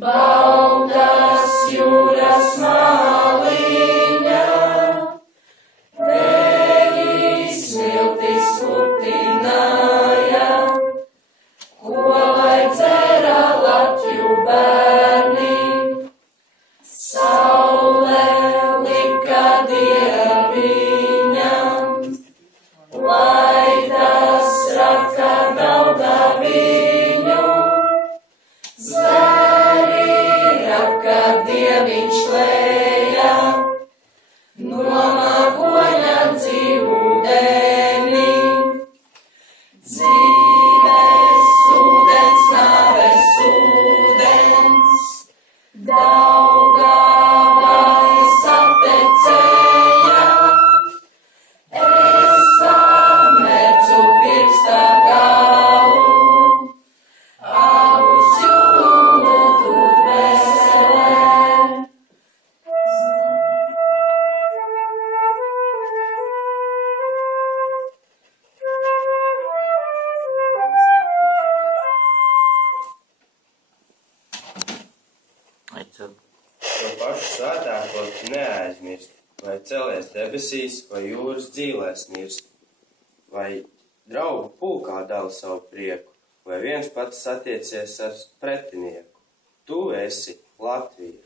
baltas jūras māliņa, vējīs smiltis kurtināja, ko lai dzera Latju bērni, saule lika dieviņam, lai tas raka dauda viņu, zvēri raka dieviņš lēja, no magoņa dzīvūdeni, dzīves ūdens, nāves ūdens, Daugavai satecēja, es pamercu pirksta galu, abus jūtu dvēselē. To pašu svētāko neaizmirst, vai celies debesīs, vai jūras dzīlēs nirst, vai draugu pulkā dala savu prieku, vai viens pats satiecies ar pretinieku. Tu esi Latvija.